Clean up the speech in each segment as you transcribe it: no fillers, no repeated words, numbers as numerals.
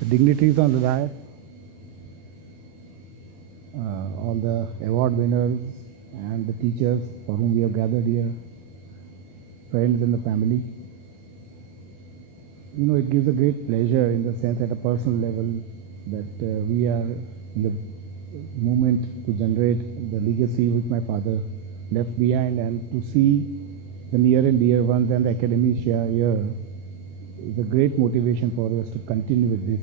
the dignitaries on the dais, all the award winners and the teachers for whom we have gathered here, friends and the family. You know, it gives a great pleasure in the sense at a personal level that we are in the moment to generate the legacy which my father left behind, and to see the near and dear ones and the academia here is a great motivation for us to continue with this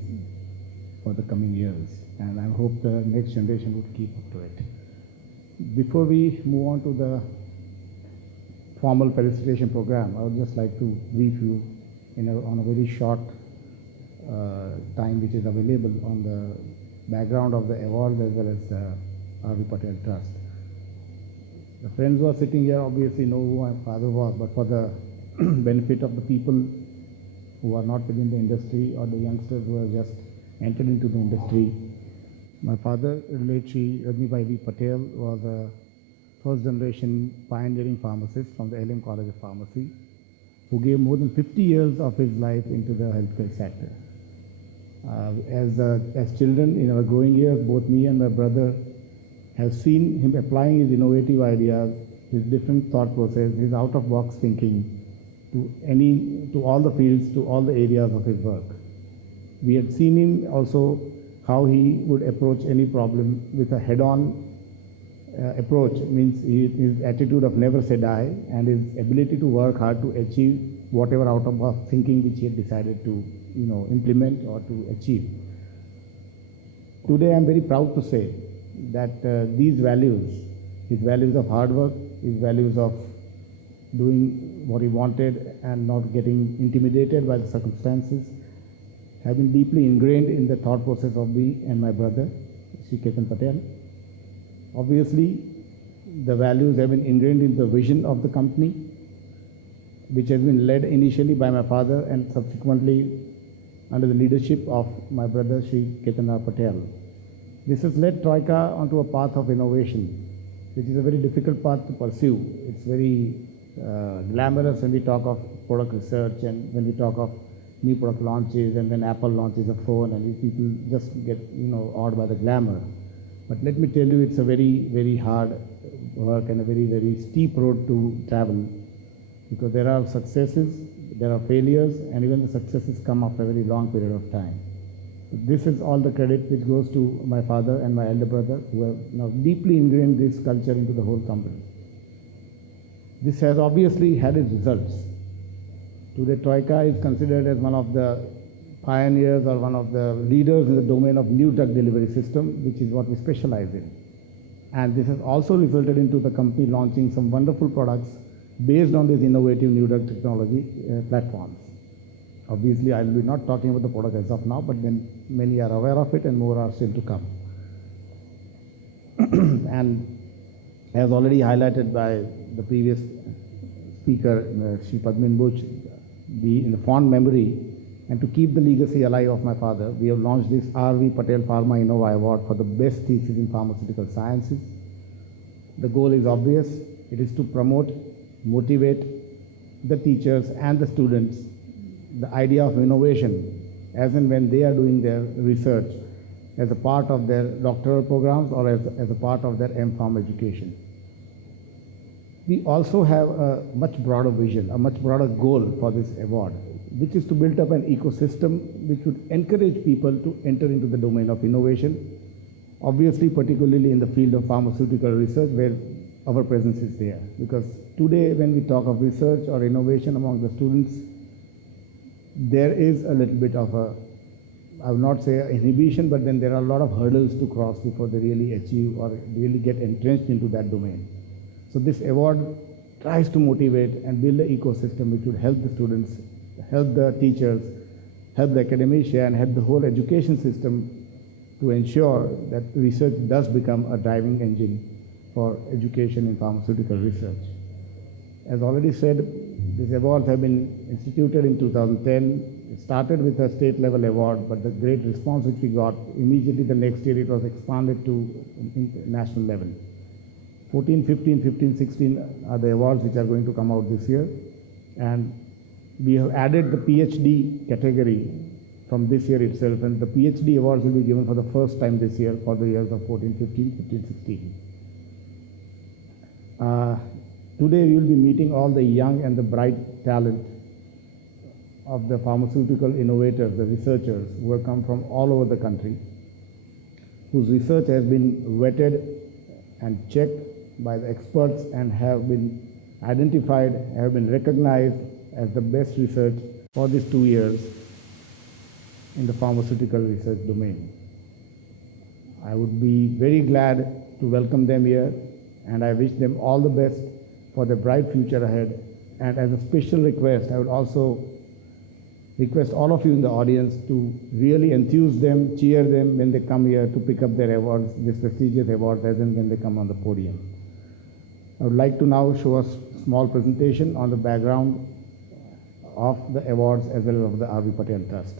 for the coming years, and I hope the next generation would keep up to it. Before we move on to the formal felicitation program, I would just like to brief you on a very short time which is available on the background of the award as well as the R.V. Patel Trust. The friends who are sitting here obviously know who my father was, but for the benefit of the people who are not within the industry or the youngsters who have just entered into the industry, my father, late Shri Rajnibhai Patel, was a first generation pioneering pharmacist from the LM College of Pharmacy, who gave more than 50 years of his life into the healthcare sector. As children in our growing years, both me and my brother have seen him applying his innovative ideas, his different thought process, his out-of-box thinking to all the fields, to all the areas of his work. We had seen him also how he would approach any problem with a head-on approach, means his attitude of never say die, and his ability to work hard to achieve whatever out-of-box thinking which he had decided to implement or to achieve. Today I am very proud to say that these values, his values of hard work, his values of doing what he wanted and not getting intimidated by the circumstances, have been deeply ingrained in the thought process of me and my brother, Shri Patel. Obviously, the values have been ingrained in the vision of the company, which has been led initially by my father and subsequently under the leadership of my brother Shri Patel. This has led Troikaa onto a path of innovation, which is a very difficult path to pursue. It's very glamorous when we talk of product research and when we talk of new product launches, and when Apple launches a phone and people just get awed by the glamour. But let me tell you, it's a very, very hard work and a very, very steep road to travel, because there are successes, there are failures, and even the successes come after a very long period of time. This is all the credit which goes to my father and my elder brother, who have now deeply ingrained this culture into the whole company. This has obviously had its results. Today, Troikaa is considered as one of the pioneers or one of the leaders in the domain of new drug delivery system, which is what we specialize in. And this has also resulted into the company launching some wonderful products based on these innovative new drug technology platforms. Obviously, I will be not talking about the product as of now, but then many are aware of it and more are still to come. And as already highlighted by the previous speaker, Shri Padmin Buch, in the fond memory and to keep the legacy alive of my father, we have launched this R.V. Patel PharmInnova Award for the best thesis in pharmaceutical sciences. The goal is obvious. It is to promote, motivate the teachers and the students the idea of innovation as and when they are doing their research as a part of their doctoral programs or as a part of their M.Pharm education. We also have a much broader vision, a much broader goal for this award, which is to build up an ecosystem which would encourage people to enter into the domain of innovation, obviously particularly in the field of pharmaceutical research where our presence is there. Because today when we talk of research or innovation among the students, there is a little bit of a, I would not say inhibition, but then there are a lot of hurdles to cross before they really achieve or really get entrenched into that domain. So this award tries to motivate and build an ecosystem which would help the students, help the teachers, help the academia, and help the whole education system to ensure that research does become a driving engine for education in pharmaceutical research. As already said, these awards have been instituted in 2010. It started with a state level award, but the great response which we got, immediately the next year it was expanded to national level. 14, 15, 15, 16 are the awards which are going to come out this year. And we have added the PhD category from this year itself, and the PhD awards will be given for the first time this year for the years of 14, 15, 15, 16. Today we will be meeting all the young and the bright talent of the pharmaceutical innovators, the researchers who have come from all over the country, whose research has been vetted and checked by the experts and have been identified, have been recognized as the best research for these 2 years in the pharmaceutical research domain. I would be very glad to welcome them here, and I wish them all the best for their bright future ahead. And as a special request, I would also request all of you in the audience to really enthuse them, cheer them when they come here to pick up their awards, these prestigious awards, as and when they come on the podium. I would like to now show a small presentation on the background of the awards as well as of the R.V. Patel Trust.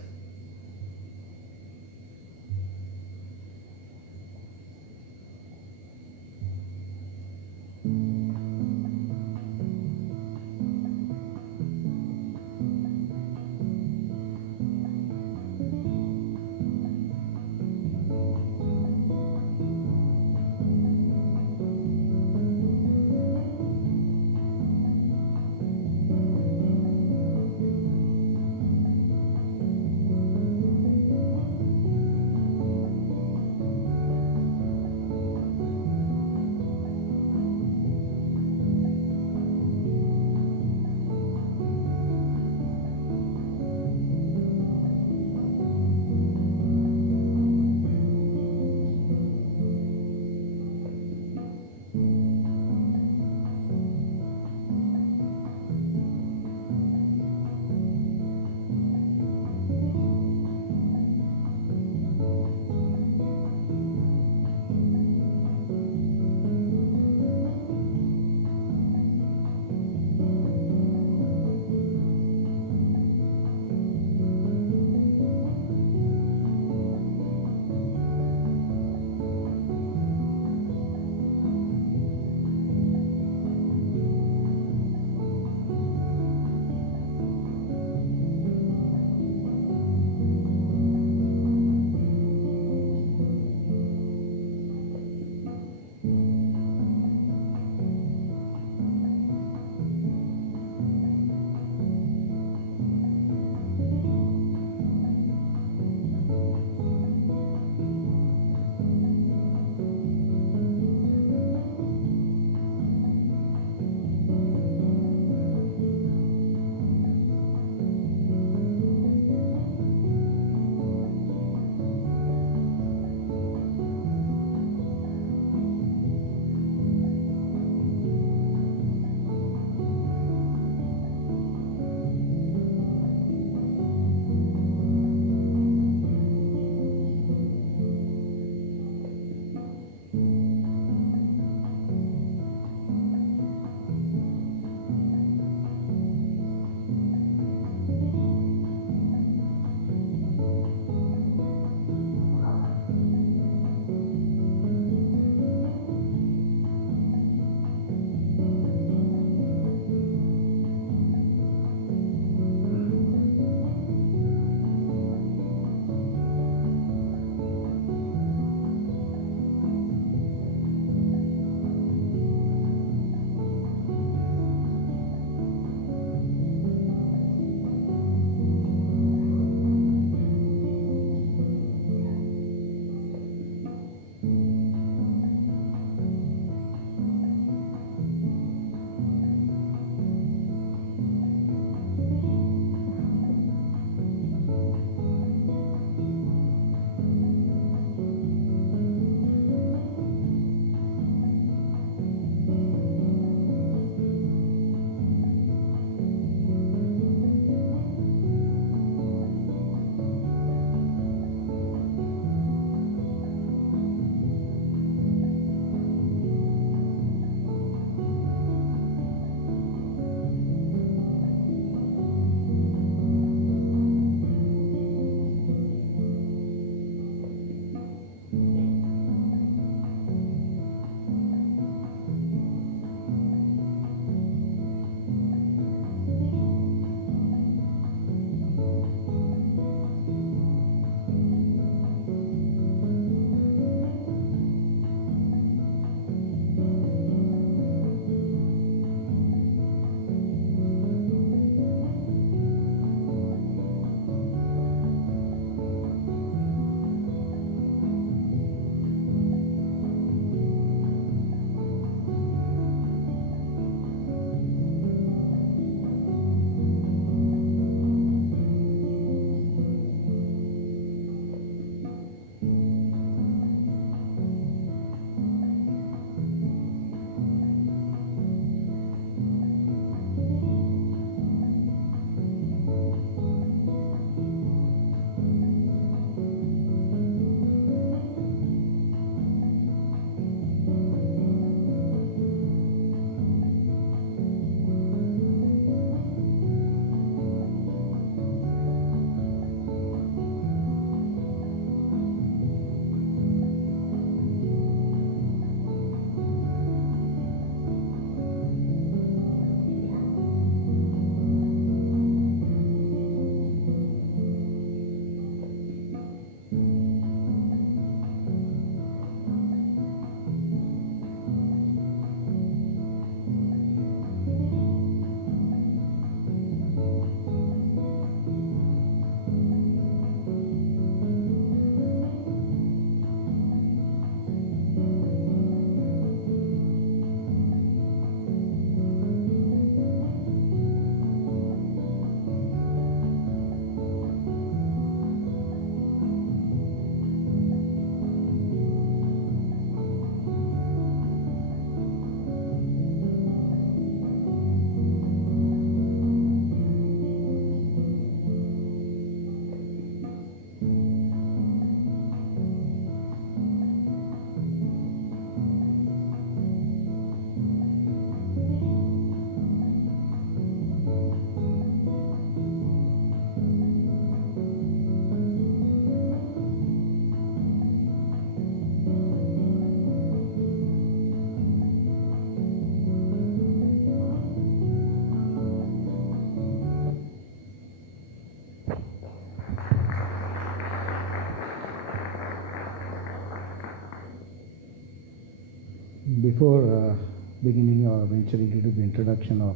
Before beginning or venturing into the introduction of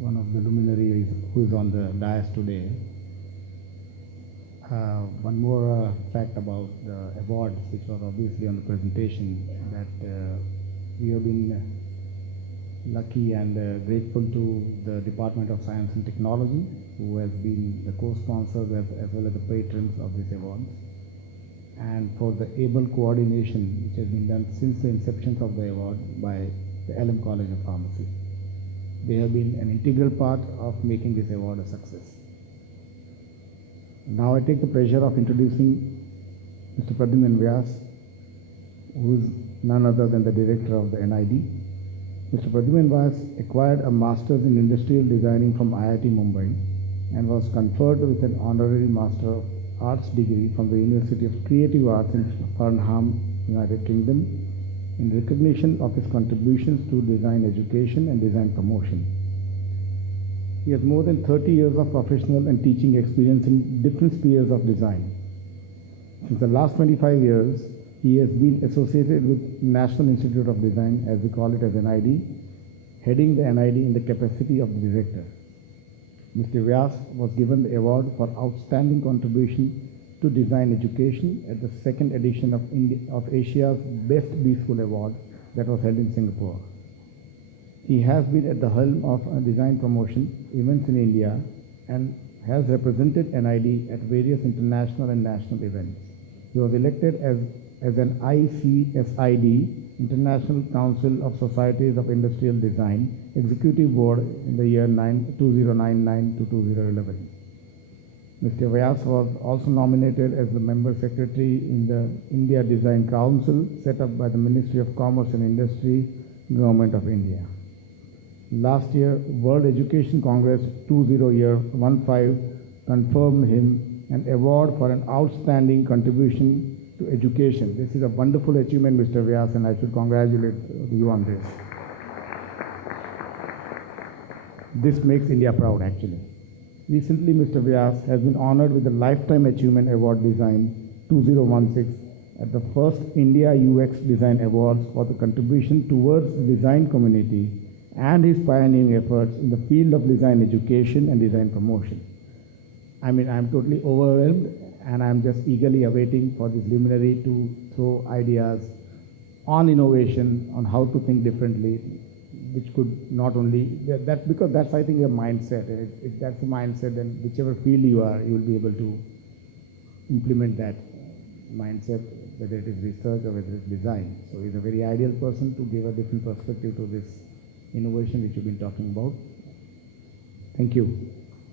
one of the luminaries who is on the dais today, one more fact about the awards, which was obviously on the presentation, that we have been lucky and grateful to the Department of Science and Technology, who has been the co-sponsors as well as the patrons of this award, and for the able coordination which has been done since the inception of the award by the LM College of Pharmacy. They have been an integral part of making this award a success. Now I take the pleasure of introducing Mr. Pradyuman Vyas, who is none other than the director of the NID. Mr. Pradyuman Vyas acquired a Master's in Industrial Designing from IIT Mumbai and was conferred with an honorary Master of Arts degree from the University of Creative Arts in Farnham, United Kingdom, in recognition of his contributions to design education and design promotion. He has more than 30 years of professional and teaching experience in different spheres of design. Since the last 25 years, he has been associated with National Institute of Design, as we call it as NID, heading the NID in the capacity of the director. Mr. Vyas was given the award for outstanding contribution to design education at the second edition of Asia's Best B-School Award that was held in Singapore. He has been at the helm of design promotion events in India and has represented NID at various international and national events. He was elected as an ICSID, International Council of Societies of Industrial Design, Executive Board in the year 2099 to 2011. Mr. Vyas was also nominated as the member secretary in the India Design Council set up by the Ministry of Commerce and Industry, Government of India. Last year, World Education Congress 2015 confirmed him an award for an outstanding contribution to education. This is a wonderful achievement, Mr. Vyas, and I should congratulate you on this. This makes India proud, actually. Recently, Mr. Vyas has been honored with the Lifetime Achievement Award Design 2016 at the first India UX Design Awards for the contribution towards the design community and his pioneering efforts in the field of design education and design promotion. I mean, I'm totally overwhelmed, and I'm just eagerly awaiting for this luminary to throw ideas on innovation, on how to think differently, which could not only, because that's, I think, a mindset. If that's a mindset, then whichever field you are, you will be able to implement that mindset, whether it is research or whether it's design. So he's a very ideal person to give a different perspective to this innovation which you've been talking about. Thank you.